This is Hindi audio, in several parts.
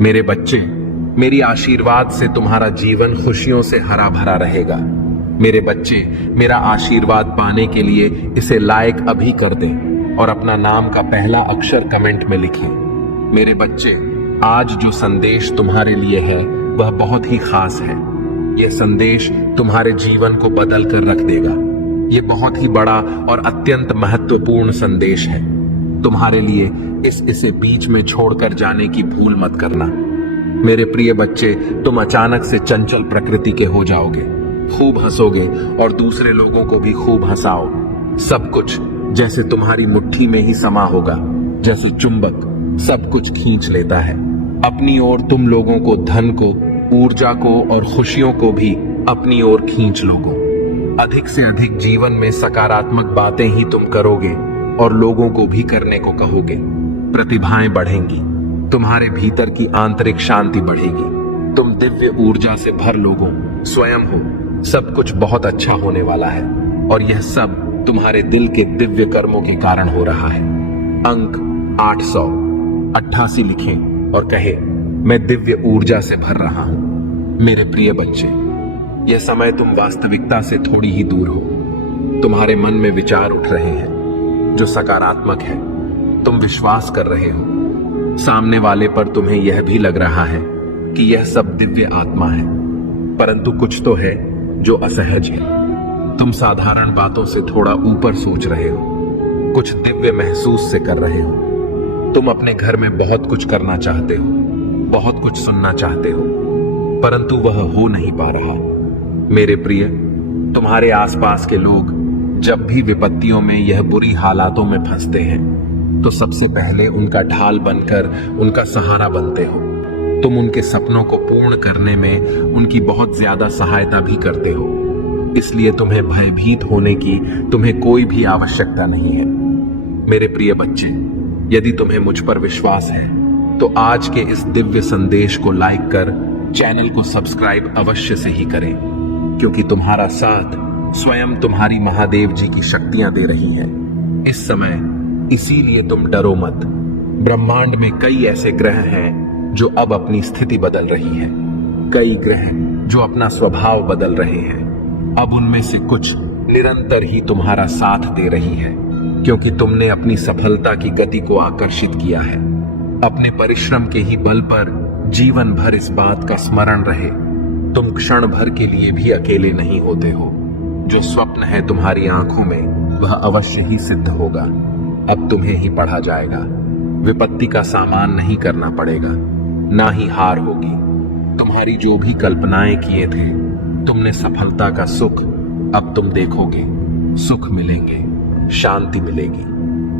मेरे बच्चे, मेरी आशीर्वाद से तुम्हारा जीवन खुशियों से हरा भरा रहेगा। मेरे बच्चे, मेरा आशीर्वाद पाने के लिए इसे लाइक अभी कर दें और अपना नाम का पहला अक्षर कमेंट में लिखें। मेरे बच्चे, आज जो संदेश तुम्हारे लिए है वह बहुत ही खास है। यह संदेश तुम्हारे जीवन को बदल कर रख देगा। यह बहुत ही बड़ा और अत्यंत महत्वपूर्ण संदेश है। तुम्हारे लिए इसे बीच में छोड़कर जाने की भूल मत करना। मेरे प्रिय बच्चे, तुम अचानक से चंचल प्रकृति के हो जाओगे, खूब हंसोगे और दूसरे लोगों को भी खूब हंसाओ। सब कुछ जैसे तुम्हारी मुट्ठी में ही समा होगा, जैसे चुंबक सब कुछ खींच लेता है अपनी ओर। तुम लोगों को, धन को, ऊर्जा को और खुशियों को भी अपनी ओर खींच लोगे। अधिक से अधिक जीवन में सकारात्मक बातें ही तुम करोगे और लोगों को भी करने को कहोगे। प्रतिभाएं बढ़ेंगी, तुम्हारे भीतर की आंतरिक शांति बढ़ेगी, तुम दिव्य ऊर्जा से भर लोगो, स्वयं हो। सब कुछ बहुत अच्छा होने वाला है और यह सब तुम्हारे दिल के दिव्य कर्मों के कारण हो रहा है। अंक 888 लिखें और कहे, मैं दिव्य ऊर्जा से भर रहा हूं। मेरे प्रिय बच्चे, यह समय तुम वास्तविकता से थोड़ी ही दूर हो। तुम्हारे मन में विचार उठ रहे हैं जो सकारात्मक है। तुम विश्वास कर रहे हो। सामने वाले पर तुम्हें यह भी लग रहा है कि यह सब दिव्य आत्मा है, परंतु कुछ तो है जो असहज है। तुम साधारण बातों से थोड़ा ऊपर सोच रहे हो, कुछ दिव्य महसूस से कर रहे हो। तुम अपने घर में बहुत कुछ करना चाहते हो, बहुत कुछ सुनना चाहते हो, परंतु वह हो नहीं पा रहा। मेरे प्रिय, तुम्हारे आसपास के लोग जब भी विपत्तियों में, यह बुरी हालातों में फंसते हैं, तो सबसे पहले उनका ढाल बनकर उनका सहारा बनते हो। तुम उनके सपनों को पूर्ण करने में उनकी बहुत ज्यादा सहायता भी करते हो। इसलिए तुम्हें भयभीत होने की तुम्हें कोई भी आवश्यकता नहीं है। मेरे प्रिय बच्चे, यदि तुम्हें मुझ पर विश्वास है तो आज के इस दिव्य संदेश को लाइक कर चैनल को सब्सक्राइब अवश्य से ही करें, क्योंकि तुम्हारा साथ स्वयं तुम्हारी महादेव जी की शक्तियां दे रही हैं इस समय। इसीलिए तुम डरो मत। ब्रह्मांड में कई ऐसे ग्रह हैं जो अब अपनी स्थिति बदल रही है, कई ग्रह जो अपना स्वभाव बदल रहे हैं। अब उनमें से कुछ निरंतर ही तुम्हारा साथ दे रही है, क्योंकि तुमने अपनी सफलता की गति को आकर्षित किया है। अपने परिश्रम के ही बल पर जीवन भर इस बात का स्मरण रहे, तुम क्षण भर के लिए भी अकेले नहीं होते हो। जो स्वप्न है तुम्हारी आंखों में वह अवश्य ही सिद्ध होगा। अब तुम्हें ही पढ़ा जाएगा। विपत्ति का सामना नहीं करना पड़ेगा, ना ही हार होगी। तुम्हारी जो भी कल्पनाएं किए थे, तुमने सफलता का सुख अब तुम देखोगे। सुख मिलेंगे, शांति मिलेगी,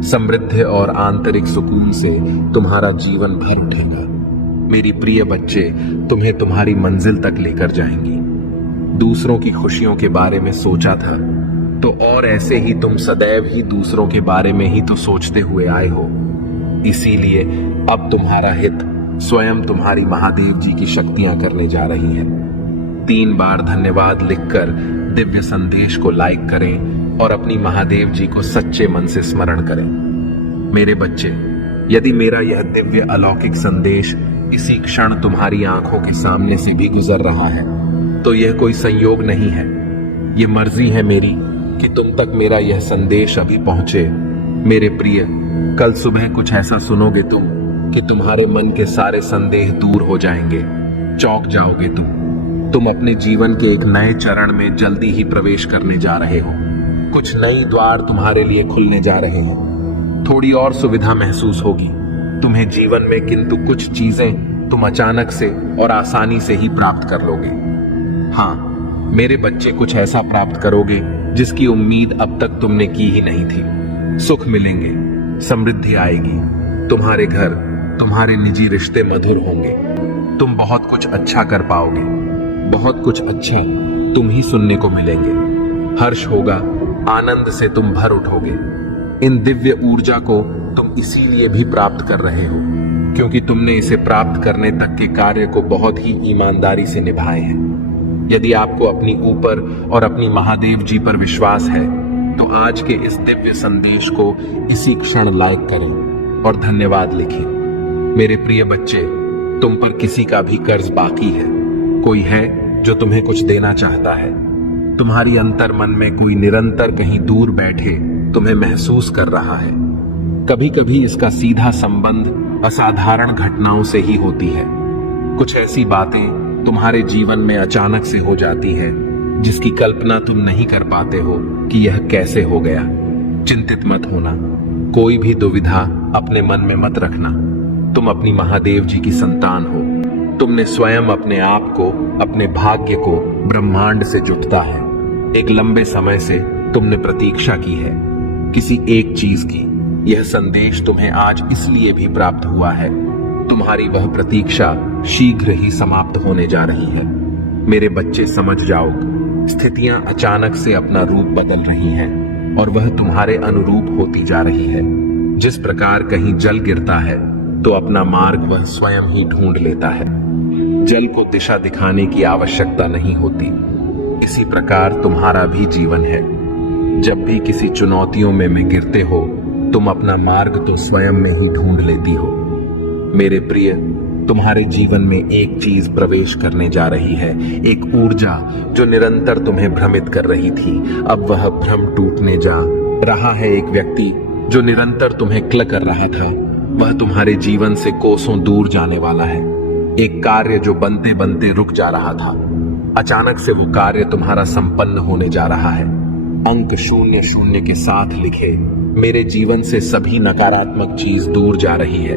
समृद्धि और आंतरिक सुकून से तुम्हारा जीवन भर उठेगा। मेरी प्रिय बच्चे, तुम्हें तुम्हारी मंजिल तक लेकर जाएंगी। दूसरों की खुशियों के बारे में सोचा था तो और ऐसे ही तुम सदैव ही दूसरों के बारे में ही तो सोचते हुए आए हो। इसीलिए अब तुम्हारा हित स्वयं तुम्हारी महादेव जी की शक्तियां करने जा रही हैं। 3 बार धन्यवाद लिखकर दिव्य संदेश को लाइक करें और अपनी महादेव जी को सच्चे मन से स्मरण करें। मेरे बच्चे, यदि मेरा यह दिव्य अलौकिक संदेश इसी क्षण तुम्हारी आंखों के सामने से भी गुजर रहा है तो यह कोई संयोग नहीं है। यह मर्जी है मेरी कि तुम तक मेरा यह संदेश अभी पहुंचे। मेरे प्रिय, कल सुबह कुछ ऐसा सुनोगे तुम कि तुम्हारे मन के सारे संदेह दूर हो जाएंगे। चौंक जाओगे तुम अपने जीवन के एक नए चरण में जल्दी ही प्रवेश करने जा रहे हो। कुछ नई द्वार तुम्हारे लिए खुलने जा रहे हैं। थोड़ी और सुविधा महसूस होगी तुम्हें जीवन में, किंतु कुछ चीजें तुम अचानक से और आसानी से ही प्राप्त कर लोगे। हाँ मेरे बच्चे, कुछ ऐसा प्राप्त करोगे जिसकी उम्मीद अब तक तुमने की ही नहीं थी। सुख मिलेंगे, समृद्धि आएगी, तुम्हारे घर, तुम्हारे निजी रिश्ते मधुर होंगे। तुम बहुत कुछ अच्छा कर पाओगे, बहुत कुछ अच्छा तुम ही सुनने को मिलेंगे। हर्ष होगा, आनंद से तुम भर उठोगे। इन दिव्य ऊर्जा को तुम इसीलिए भी प्राप्त कर रहे हो क्योंकि तुमने इसे प्राप्त करने तक के कार्य को बहुत ही ईमानदारी से निभाए हैं। यदि आपको अपनी ऊपर और अपनी महादेव जी पर विश्वास है तो आज के इस दिव्य संदेश को इसी क्षण लाइक करें और धन्यवाद लिखें। मेरे प्रिय बच्चे, तुम पर किसी का भी कर्ज बाकी है। कोई है जो तुम्हें कुछ देना चाहता है। तुम्हारी अंतर मन में कोई निरंतर कहीं दूर बैठे तुम्हें महसूस कर रहा है। कभी कभी इसका सीधा संबंध असाधारण घटनाओं से ही होती है। कुछ ऐसी बातें तुम्हारे जीवन में अचानक से हो जाती है जिसकी कल्पना तुम नहीं कर पाते हो कि यह कैसे हो गया। चिंतित मत होना, कोई भी दुविधा अपने मन में मत रखना। तुम अपनी महादेव जी की संतान हो। तुमने स्वयं अपने आप को, अपने भाग्य को ब्रह्मांड से जुटता है। एक लंबे समय से तुमने प्रतीक्षा की है किसी एक चीज की। यह संदेश तुम्हें आज इसलिए भी प्राप्त हुआ है। तुम्हारी वह प्रतीक्षा शीघ्र ही समाप्त होने जा रही है। मेरे बच्चे, समझ जाओ, स्थितियां अचानक से अपना रूप बदल रही हैं और वह तुम्हारे अनुरूप होती जा रही है। जिस प्रकार कहीं जल गिरता है तो अपना मार्ग वह स्वयं ही ढूंढ लेता है। जल को दिशा दिखाने की आवश्यकता नहीं होती। इसी प्रकार तुम्हारा भी जीवन है। जब भी किसी चुनौतियों में गिरते हो, तुम अपना मार्ग तो स्वयं में ही ढूंढ लेती हो। मेरे प्रिय, तुम्हारे जीवन में एक चीज प्रवेश करने जा रही है, एक ऊर्जा जो निरंतर तुम्हें भ्रमित कर रही थी। अब वह भ्रम टूटने जा रहा है। एक व्यक्ति जो निरंतर तुम्हें क्ल कर रहा था, वह तुम्हारे जीवन से कोसों दूर जाने वाला है। एक कार्य जो बनते बनते रुक जा रहा था, अचानक से वो कार्य तुम्हारा संपन्न होने जा रहा है। अंक 00 के साथ लिखे, मेरे जीवन से सभी नकारात्मक चीज दूर जा रही है।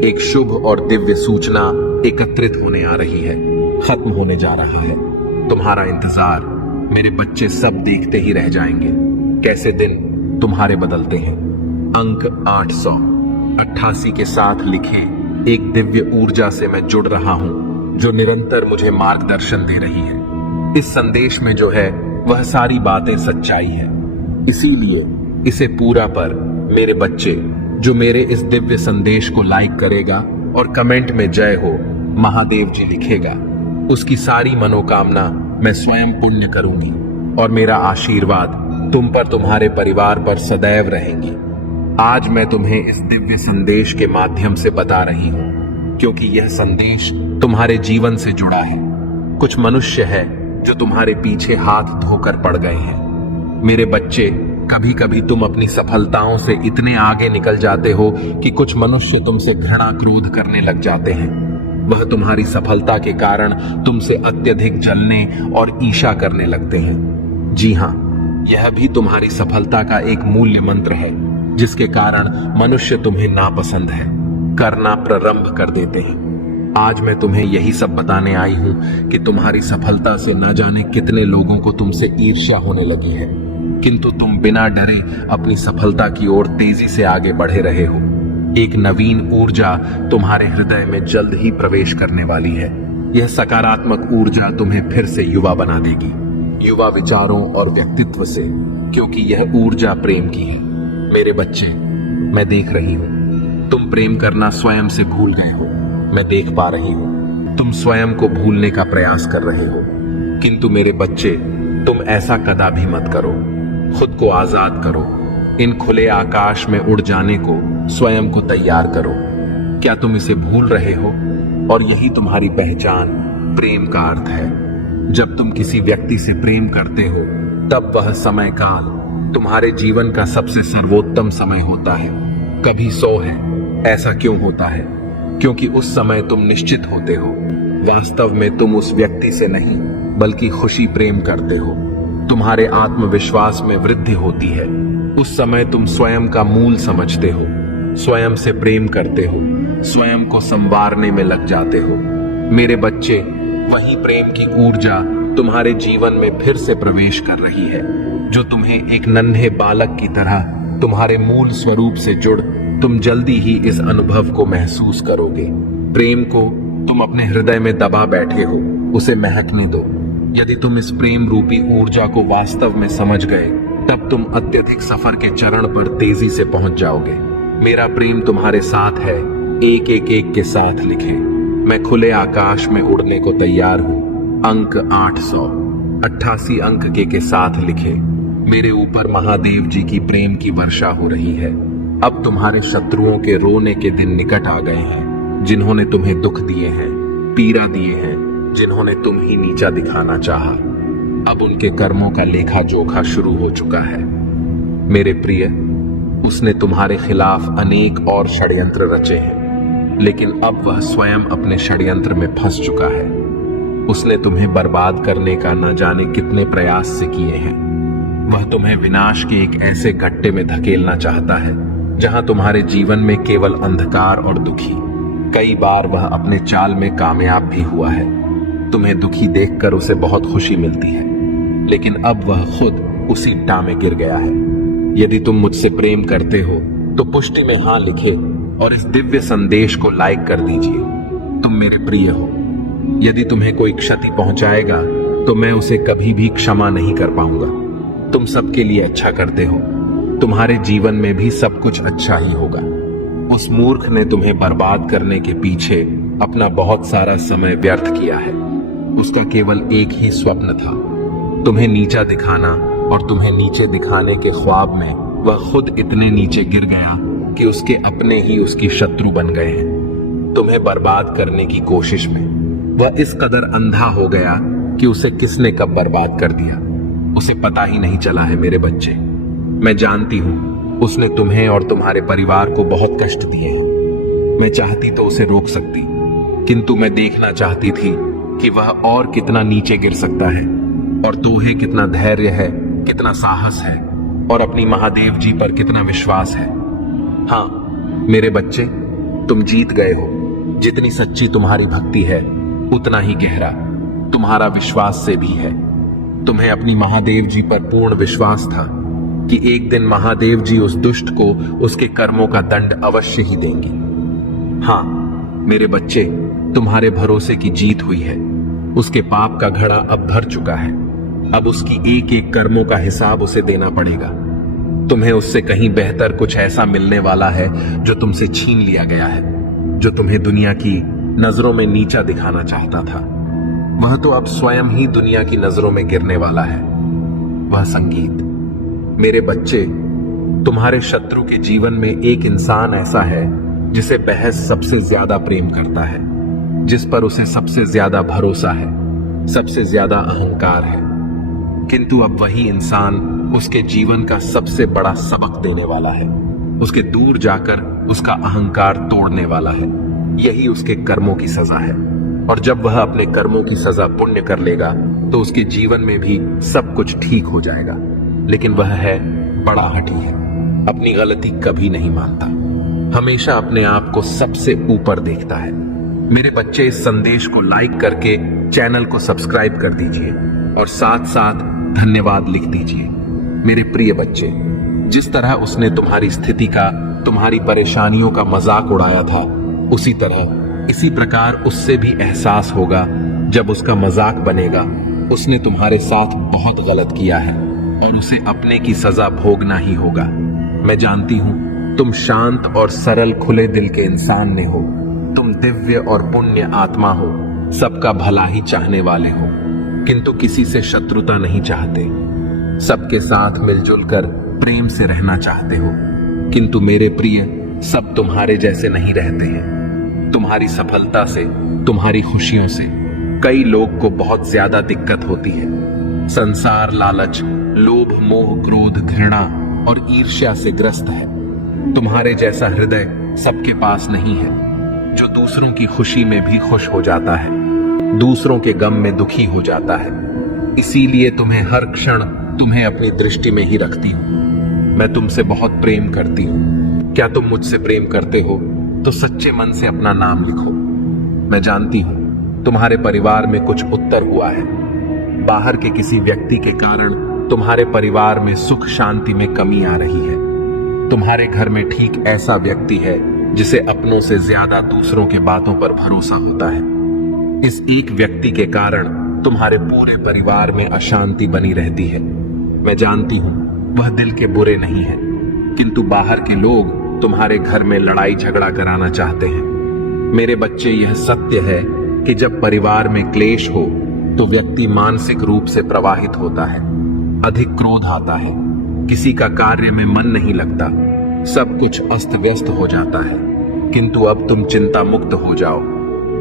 एक शुभ और दिव्य सूचना एकत्रित होने आ रही है, खत्म होने जा रहा है। तुम्हारा इंतजार, मेरे बच्चे, सब देखते ही रह जाएंगे कैसे दिन तुम्हारे बदलते हैं। अंक 888 के साथ लिखे, एक दिव्य ऊर्जा से मैं जुड़ रहा हूं जो निरंतर मुझे मार्गदर्शन दे रही है। इस संदेश में जो है वह सारी बातें सच्चाई है। इसीलिए इसे पूरा पर मेरे बच्चे, जो मेरे इस दिव्य संदेश को लाइक करेगा और कमेंट में जय हो महादेव जी लिखेगा, उसकी सारी मनोकामना मैं स्वयं पुण्य करूंगी और मेरा आशीर्वाद तुम पर, तुम्हारे परिवार पर सदैव रहेंगी। आज मैं तुम्हें इस दिव्य संदेश के माध्यम से बता रही हूं क्योंकि यह संदेश तुम्हारे जीवन से जुड़ा है। कुछ मनुष्य है जो तुम्हारे पीछे हाथ धोकर पड़ गए हैं। मेरे बच्चे, कभी कभी तुम अपनी सफलताओं से इतने आगे निकल जाते हो कि कुछ मनुष्य तुमसे घृणा क्रोध करने लग जाते हैं। वह तुम्हारी सफलता के कारण तुमसे अत्यधिक जलने और ईर्ष्या करने लगते हैं। जी हां, यह भी तुम्हारी सफलता का एक मूल्य मंत्र है जिसके कारण मनुष्य तुम्हें नापसंद है, करना प्रारंभ कर देते हैं। आज मैं तुम्हें यही सब बताने आई हूं कि तुम्हारी सफलता से न जाने कितने लोगों को तुमसे ईर्ष्या होने लगी है, किंतु तुम बिना डरे अपनी सफलता की ओर तेजी से आगे बढ़े रहे हो। एक नवीन ऊर्जा तुम्हारे हृदय में जल्द ही प्रवेश करने वाली है। यह सकारात्मक ऊर्जा तुम्हें फिर से युवा बना देगी, युवा विचारों और व्यक्तित्व से, क्योंकि यह ऊर्जा प्रेम की है। मेरे बच्चे, मैं देख रही हूं तुम प्रेम करना स्वयं से भूल गए हो। मैं देख पा रही हूं तुम स्वयं को भूलने का प्रयास कर रहे हो, किंतु मेरे बच्चे, तुम ऐसा कदापि मत करो। खुद को आजाद करो। इन खुले आकाश में उड़ जाने को स्वयं को तैयार करो। क्या तुम इसे भूल रहे हो? और यही तुम्हारी पहचान, प्रेम का अर्थ है। जब तुम किसी व्यक्ति से प्रेम करते हो, तब वह समय काल तुम्हारे जीवन का सबसे सर्वोत्तम समय होता है। कभी 100 है। ऐसा क्यों होता है? क्योंकि उस समय तुम निश्चित होते हो। वास्तव में तुम उस व्यक्ति से नहीं, बल्कि खुशी प्रेम करते हो। तुम्हारे आत्मविश्वास में वृद्धि होती है। उस समय तुम स्वयं का मूल समझते हो, स्वयं से प्रेम करते हो, स्वयं को संवारने में लग जाते हो। मेरे बच्चे, वही प्रेम की ऊर्जा तुम्हारे जीवन में फिर से प्रवेश कर रही है, जो तुम्हें एक नन्हे बालक की तरह तुम्हारे मूल स्वरूप से जुड़ तुम जल्दी ही इस अनुभव को महसूस करोगे। प्रेम को तुम अपने हृदय में दबा बैठे हो, उसे महकने दो। यदि तुम इस प्रेम रूपी ऊर्जा को वास्तव में समझ गए, तब तुम अत्यधिक सफर के चरण पर तेजी से पहुंच जाओगे। मेरा प्रेम तुम्हारे साथ है। एक एक एक के साथ लिखे, मैं खुले आकाश में उड़ने को तैयार हूं। अंक 888 अंक के साथ लिखे, मेरे ऊपर महादेव जी की प्रेम की वर्षा हो रही है। अब तुम्हारे शत्रुओं के रोने के दिन निकट आ गए हैं। जिन्होंने तुम्हें दुख दिए हैं, पीड़ा दिए हैं, जिन्होंने तुम ही नीचा दिखाना चाहा। अब उनके कर्मों का लेखा जोखा शुरू हो चुका है। मेरे प्रिय, उसने तुम्हारे खिलाफ अनेक और षड्यंत्र रचे हैं, लेकिन अब वह स्वयं अपने षड्यंत्र में फंस चुका है। उसने तुम्हें बर्बाद करने का न जाने कितने प्रयास से किए हैं। वह तुम्हें विनाश के एक ऐसे गड्ढे में धकेलना चाहता है जहां तुम्हारे जीवन में केवल अंधकार और दुखी। कई बार वह अपने चाल में कामयाब भी हुआ है। तुम्हें दुखी देखकर उसे बहुत खुशी मिलती है, लेकिन अब वह खुद उसी टाह में गिर गया है। यदि तुम मुझसे प्रेम करते हो तो पुष्टि में हां लिखे और इस दिव्य संदेश को लाइक कर दीजिए। तुम मेरे प्रिय हो। यदि तुम्हें कोई क्षति पहुंचाएगा तो मैं उसे कभी भी क्षमा नहीं कर पाऊंगा। तुम सबके लिए अच्छा करते हो, तुम्हारे जीवन में भी सब कुछ अच्छा ही होगा। उस मूर्ख ने तुम्हें बर्बाद करने के पीछे अपना बहुत सारा समय व्यर्थ किया है। उसका केवल एक ही स्वप्न था, तुम्हें नीचा दिखाना, और तुम्हें नीचे दिखाने के ख्वाब में वह खुद इतने नीचे गिर गया कि उसके अपने ही उसकी शत्रु बन गए हैं। तुम्हें बर्बाद करने की कोशिश में वह इस कदर अंधा हो गया कि उसे किसने कब बर्बाद कर दिया उसे पता ही नहीं चला है। मेरे बच्चे, मैं जानती हूं उसने तुम्हें और तुम्हारे परिवार को बहुत कष्ट दिए हैं। मैं चाहती तो उसे रोक सकती, किंतु मैं देखना चाहती थी कि वह और कितना नीचे गिर सकता है, और तोहे कितना धैर्य है, कितना साहस है, और अपनी महादेव जी पर कितना विश्वास है। हाँ मेरे बच्चे, तुम जीत गए हो। जितनी सच्ची तुम्हारी भक्ति है उतना ही गहरा तुम्हारा विश्वास से भी है। तुम्हें अपनी महादेव जी पर पूर्ण विश्वास था कि एक दिन महादेव जी उस दुष्ट को उसके कर्मों का दंड अवश्य ही देंगे। हाँ मेरे बच्चे, तुम्हारे भरोसे की जीत हुई है। उसके पाप का घड़ा अब भर चुका है। अब उसकी एक एक कर्मों का हिसाब उसे देना पड़ेगा। तुम्हें उससे कहीं बेहतर कुछ ऐसा मिलने वाला है जो तुमसे छीन लिया गया है, जो तुम्हें दुनिया की नजरों में नीचा दिखाना चाहता था। वह तो अब स्वयं ही दुनिया की नजरों में गिरने वाला है। वह संगीत। मेरे बच्चे, तुम्हारे शत्रु के जीवन में एक इंसान ऐसा है जिसे बहस सबसे ज्यादा प्रेम करता है, जिस पर उसे सबसे ज्यादा भरोसा है, सबसे ज्यादा अहंकार है। किंतु अब वही इंसान उसके जीवन का सबसे बड़ा सबक देने वाला है। उसके दूर जाकर उसका अहंकार तोड़ने वाला है। यही उसके कर्मों की सजा है, और जब वह अपने कर्मों की सजा पुण्य कर लेगा तो उसके जीवन में भी सब कुछ ठीक हो जाएगा। लेकिन वह है बड़ा हठी है, अपनी गलती कभी नहीं मानता, हमेशा अपने आप को सबसे ऊपर देखता है। मेरे बच्चे, इस संदेश को लाइक करके चैनल को सब्सक्राइब कर दीजिए और साथ साथ धन्यवाद लिख दीजिए। मेरे प्रिय बच्चे, जिस तरह उसने तुम्हारी स्थिति का, तुम्हारी परेशानियों का मजाक उड़ाया था, उसी तरह इसी प्रकार उससे भी एहसास होगा जब उसका मजाक बनेगा उसने तुम्हारे साथ बहुत गलत किया है और उसे अपने की सजा भोगना ही होगा। मैं जानती हूं तुम शांत और सरल खुले दिल के इंसान ने हो। तुम दिव्य और पुण्य आत्मा हो, सबका भला ही चाहने वाले हो, किंतु किसी से शत्रुता नहीं चाहते। सबके साथ मिलजुल कर प्रेम से रहना चाहते हो। किंतु मेरे प्रिय, सब तुम्हारे जैसे नहीं रहते हैं। तुम्हारी सफलता से, तुम्हारी खुशियों से कई लोग को बहुत ज्यादा दिक्कत होती है। संसार लालच, लोभ, मोह, क्रोध, घृणा और ईर्ष्या से ग्रस्त है। तुम्हारे जैसा हृदय सबके पास नहीं है, जो दूसरों की खुशी में भी खुश हो जाता है, दूसरों के गम में दुखी हो जाता है। इसीलिए तुम्हें हर क्षण तुम्हें अपनी दृष्टि में ही रखती हूं। मैं तुमसे बहुत प्रेम करती हूं। क्या तुम मुझसे प्रेम करते हो तो सच्चे मन से अपना नाम लिखो। मैं जानती हूं तुम्हारे परिवार में कुछ उत्तर हुआ है। बाहर के किसी व्यक्ति के कारण तुम्हारे परिवार में सुख शांति में कमी आ रही है। तुम्हारे घर में ठीक ऐसा व्यक्ति है जिसे अपनों से ज्यादा दूसरों के बातों पर भरोसा होता है। इस एक व्यक्ति के कारण तुम्हारे पूरे परिवार में अशांति बनी रहती है। मैं जानती हूं वह दिल के बुरे नहीं हैं, किंतु बाहर के लोग तुम्हारे घर में लड़ाई झगड़ा कराना चाहते हैं। मेरे बच्चे, यह सत्य है कि जब परिवार में क्लेश हो तो व्यक्ति मानसिक रूप से प्रवाहित होता है, अधिक क्रोध आता है, किसी का कार्य में मन नहीं लगता, सब कुछ अस्त व्यस्त हो जाता है। किंतु अब तुम चिंता मुक्त हो जाओ।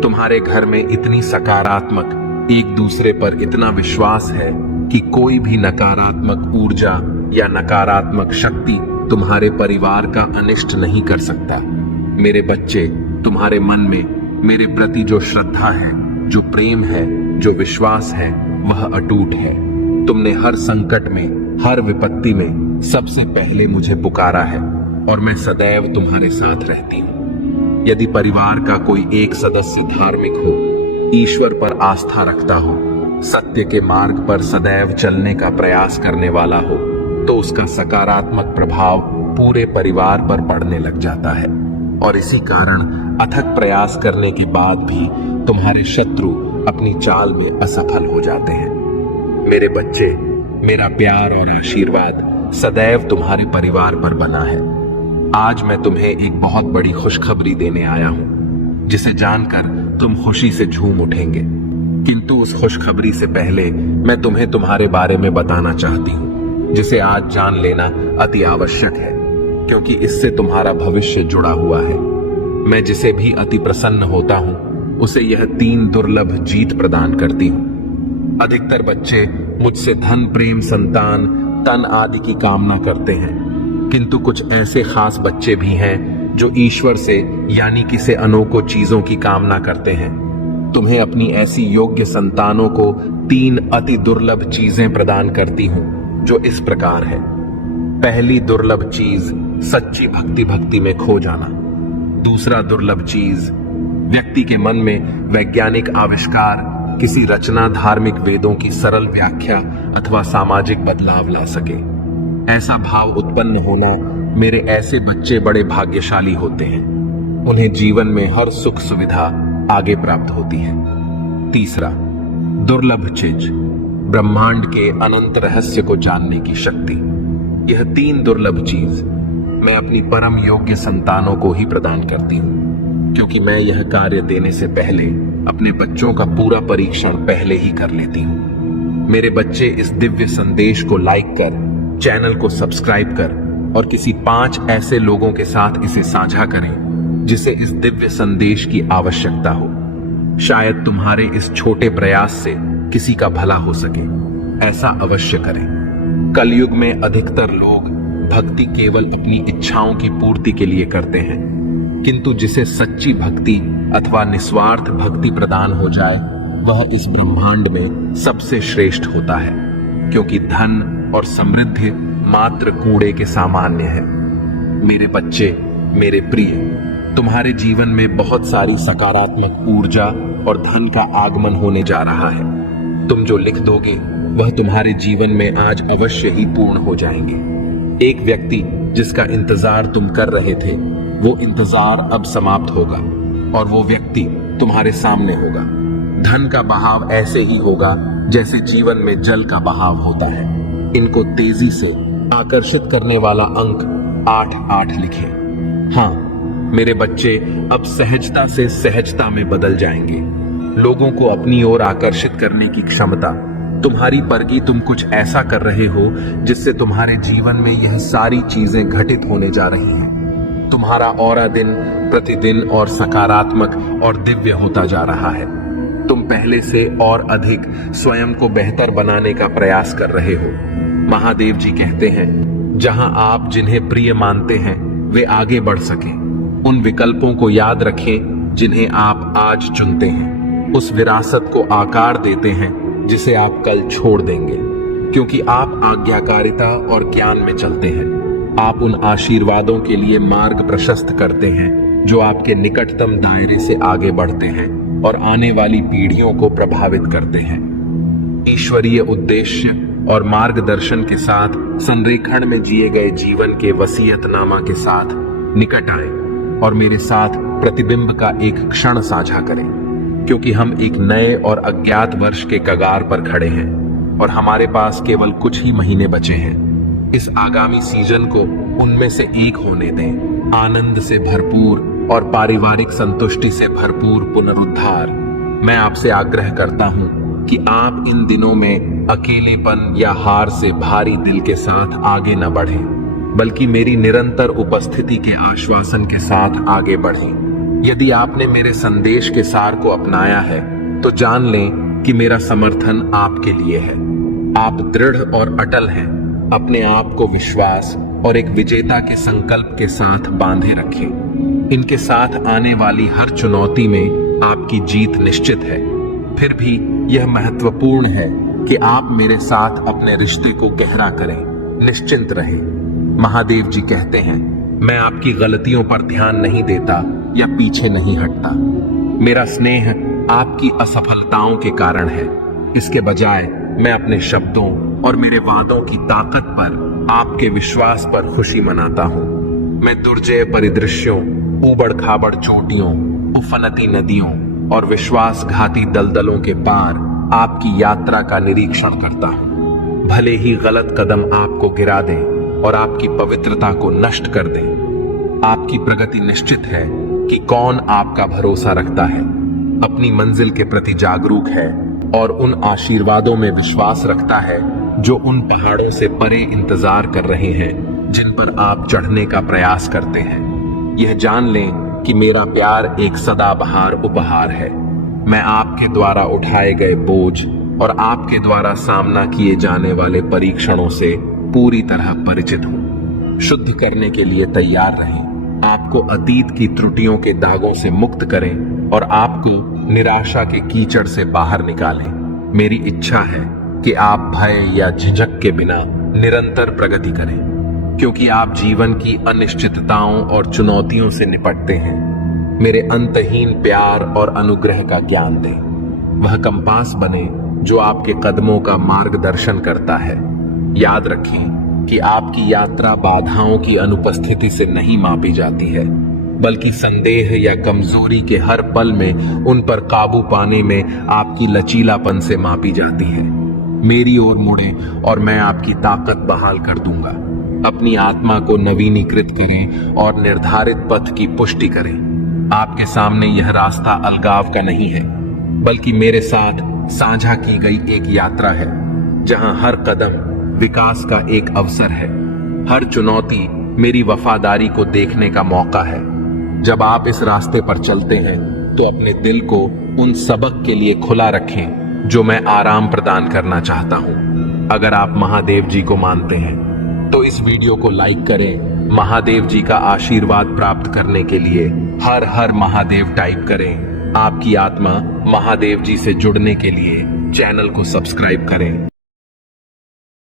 तुम्हारे घर में इतनी सकारात्मक, एक दूसरे पर इतना विश्वास है कि कोई भी नकारात्मक ऊर्जा या नकारात्मक शक्ति तुम्हारे परिवार का अनिष्ट नहीं कर सकता। मेरे बच्चे, तुम्हारे मन में मेरे प्रति जो श्रद्धा है, जो प्रेम है, जो विश्वास है, वह अटूट है। तुमने हर संकट में, हर विपत्ति में सबसे पहले मुझे पुकारा है और मैं सदैव तुम्हारे साथ रहती हूँ। यदि परिवार का कोई एक सदस्य धार्मिक हो, ईश्वर पर आस्था रखता हो, सत्य के मार्ग पर सदैव चलने का प्रयास करने वाला हो, तो उसका सकारात्मक प्रभाव पूरे परिवार पर पड़ने लग जाता है। और इसी कारण अथक प्रयास करने के बाद भी तुम्हारे शत्रु अपनी चाल में असफल हो जाते हैं। मेरे बच्चे, मेरा प्यार और आशीर्वाद सदैव तुम्हारे परिवार पर बना है। आज मैं तुम्हें एक बहुत बड़ी खुशखबरी देने आया हूं, जिसे जानकर तुम खुशी से झूम उठेंगे। किंतु उस खुशखबरी से पहले मैं तुम्हें तुम्हारे बारे में बताना चाहती हूँ, जिसे आज जान लेना अति आवश्यक है, क्योंकि इससे तुम्हारा भविष्य जुड़ा हुआ है। मैं जिसे भी अति प्रसन्न होता हूँ, उसे यह 3 दुर्लभ जीत प्रदान करती हूँ। अधिकतर बच्चे मुझसे धन, प्रेम, संतान, तन आदि की कामना करते हैं, किंतु कुछ ऐसे खास बच्चे भी हैं जो ईश्वर से यानी कि से अनोखो चीजों की कामना करते हैं। तुम्हें अपनी ऐसी योग्य संतानों को 3 अति दुर्लभ चीजें प्रदान करती हूँ, जो इस प्रकार है। पहली दुर्लभ चीज, सच्ची भक्ति में खो जाना। दूसरा दुर्लभ चीज, व्यक्ति के मन में वैज्ञानिक आविष्कार, किसी रचना, धार्मिक वेदों की सरल व्याख्या अथवा सामाजिक बदलाव ला सके। ऐसा भाव उत्पन्न होना, मेरे ऐसे बच्चे बड़े भाग्यशाली होते हैं। उन्हें जीवन में हर सुख सुविधा आगे प्राप्त होती है। तीसरा दुर्लभ चीज, ब्रह्मांड के अनंत रहस्य को जानने की शक्ति। यह 3 दुर्लभ चीज मैं अपनी परम योग्य संतानों को ही प्रदान करती हूँ, क्योंकि मैं यह कार्य देने से पहले अपने बच्चों का पूरा परीक्षण पहले ही कर लेती हूँ। मेरे बच्चे, इस दिव्य संदेश को लाइक कर, चैनल को सब्सक्राइब कर और किसी 5 ऐसे लोगों के साथ इसे साझा करें जिसे इस दिव्य संदेश की आवश्यकता हो। शायद तुम्हारे इस छोटे प्रयास से किसी का भला हो सके। ऐसा अवश्य करें। कलयुग में अधिकतर लोग भक्ति केवल अपनी इच्छाओं की पूर्ति के लिए करते हैं, किंतु जिसे सच्ची भक्ति अथवा निस्वार्थ भक्ति प्रदान हो जाए, वह इस ब्रह्मांड में सबसे श्रेष्ठ होता है, क्योंकि धन और समृद्धि मात्र कूड़े के सामान्य है। मेरे बच्चे, मेरे प्रिय, तुम्हारे जीवन में बहुत सारी सकारात्मक ऊर्जा और धन का आगमन होने जा रहा है। तुम जो लिख दोगे वह तुम्हारे जीवन में आज अवश्य ही पूर्ण हो जाएंगे। एक व्यक्ति जिसका इंतजार तुम कर रहे थे, वो इंतजार अब समाप्त होगा और वो व्यक्ति तुम्हारे सामने होगा। धन का बहाव ऐसे ही होगा जैसे जीवन में जल का बहाव होता है। इनको तेजी से आकर्षित करने वाला अंक 8-8 लिखें। हाँ, मेरे बच्चे अब सहजता से सहजता में बदल जाएंगे। लोगों को अपनी ओर आकर्षित करने की क्षमता तुम्हारी पर कि तुम कुछ ऐसा कर रहे हो जिससे तुम्हारे जीवन में यह सारी चीजें घटित होने जा रही हैं। तुम्हारा ऑरा दिन प्रतिदिन और सकारात्मक और दिव्य होता जा रहा है। तुम पहले से और अधिक स्वयं को बेहतर बनाने का प्रयास कर रहे हो। महादेव जी कहते हैं, जहां आप जिन्हें प्रिय मानते हैं वे आगे बढ़ सकें। उन विकल्पों को याद रखें जिन्हें आप आज चुनते हैं। उस विरासत को आकार देते हैं जिसे आप कल छोड़ देंगे, क्योंकि आप आज्ञाकारिता और ज्ञान में चलते हैं। आप उन आशीर्वादों के लिए मार्ग प्रशस्त करते हैं जो आपके निकटतम दायरे से आगे बढ़ते हैं और आने वाली पीढ़ियों को प्रभावित करते हैं। ईश्वरीय उद्देश्य और मार्गदर्शन के साथ संरेखण में जिए गए जीवन के वसीयतनामा के साथ निकट आए और मेरे साथ प्रतिबिंब का एक क्षण साझा करें, क्योंकि हम एक नए और अज्ञात वर्ष के कगार पर खड़े हैं और हमारे पास केवल कुछ ही महीने बचे हैं। इस आगामी सीजन को उनमें से एक होने दें, आनंद से भरपूर और पारिवारिक संतुष्टि से भरपूर पुनरुद्धार। मैं आपसे आग्रह करता हूं कि आप इन दिनों में अकेलेपन या हार से भारी दिल के साथ आगे न बढ़ें। बल्कि मेरी निरंतर उपस्थिति के आश्वासन के साथ आगे बढ़ें। यदि आपने मेरे संदेश के सार को अपनाया है तो जान लें कि मेरा समर्थन आपके लिए है। आप दृढ़ और अटल हैं। अपने आप को विश्वास और एक विजेता के संकल्प के साथ बांधे रखें। इनके साथ आने वाली हर चुनौती में आपकी जीत निश्चित है। फिर भी यह महत्वपूर्ण है कि आप मेरे साथ अपने रिश्ते को गहरा करें, निश्चिंत रहें। महादेव जी कहते हैं, मैं आपकी गलतियों पर ध्यान नहीं देता या पीछे नहीं हटता। मेरा स्नेह आपकी असफलताओं के कारण है। इसके बजाय मैं अपने शब्दों और मेरे वादों की ताकत पर, आपके विश्वास पर खुशी मनाता हूँ। मैं दुर्जय परिदृश्यों, ऊबड़ खाबड़ चोटियों, उफनती नदियों और विश्वासघाती दलदलों के पार आपकी यात्रा का निरीक्षण करता हूँ। भले ही गलत कदम आपको गिरा दें और आपकी पवित्रता को नष्ट कर दें, आपकी प्रगति निश्चित है कि कौन आपका भरोसा रखता है, अपनी मंजिल के प्रति जागरूक है और उन आशीर्वादों में विश्वास रखता है जो उन पहाड़ों से परे इंतजार कर रहे हैं जिन पर आप चढ़ने का प्रयास करते हैं। यह जान लें कि मेरा प्यार एक सदाबहार उपहार है। मैं आपके द्वारा उठाए गए बोझ और आपके द्वारा सामना किए जाने वाले परीक्षणों से पूरी तरह परिचित हूँ। शुद्ध करने के लिए तैयार रहें। आपको अतीत की त्रुटियों के दागों से मुक्त करें और आपको निराशा के कीचड़ से बाहर निकालें। मेरी इच्छा है कि आप भय या झिझक के बिना निरंतर प्रगति करें, क्योंकि आप जीवन की अनिश्चितताओं और चुनौतियों से निपटते हैं। मेरे अंतहीन प्यार और अनुग्रह का ज्ञान दें। वह कंपास बने जो आपके कदमों का मार्गदर्शन करता है। याद रखें कि आपकी यात्रा बाधाओं की अनुपस्थिति से नहीं मापी जाती है, बल्कि संदेह या कमजोरी के हर पल में उन पर काबू पाने में आपकी लचीलापन से मापी जाती है। मेरी ओर मुड़ें और मैं आपकी ताकत बहाल कर दूंगा। अपनी आत्मा को नवीनीकृत करें और निर्धारित पथ की पुष्टि करें। आपके सामने यह रास्ता अलगाव का नहीं है, बल्कि मेरे साथ साझा की गई एक यात्रा है, जहां हर कदम विकास का एक अवसर है। हर चुनौती मेरी वफादारी को देखने का मौका है। जब आप इस रास्ते पर चलते हैं तो अपने दिल को उन सबक के लिए खुला रखें जो मैं आराम प्रदान करना चाहता हूं। अगर आप महादेव जी को मानते हैं तो इस वीडियो को लाइक करें। महादेव जी का आशीर्वाद प्राप्त करने के लिए हर हर महादेव टाइप करें। आपकी आत्मा महादेव जी से जुड़ने के लिए चैनल को सब्सक्राइब करें।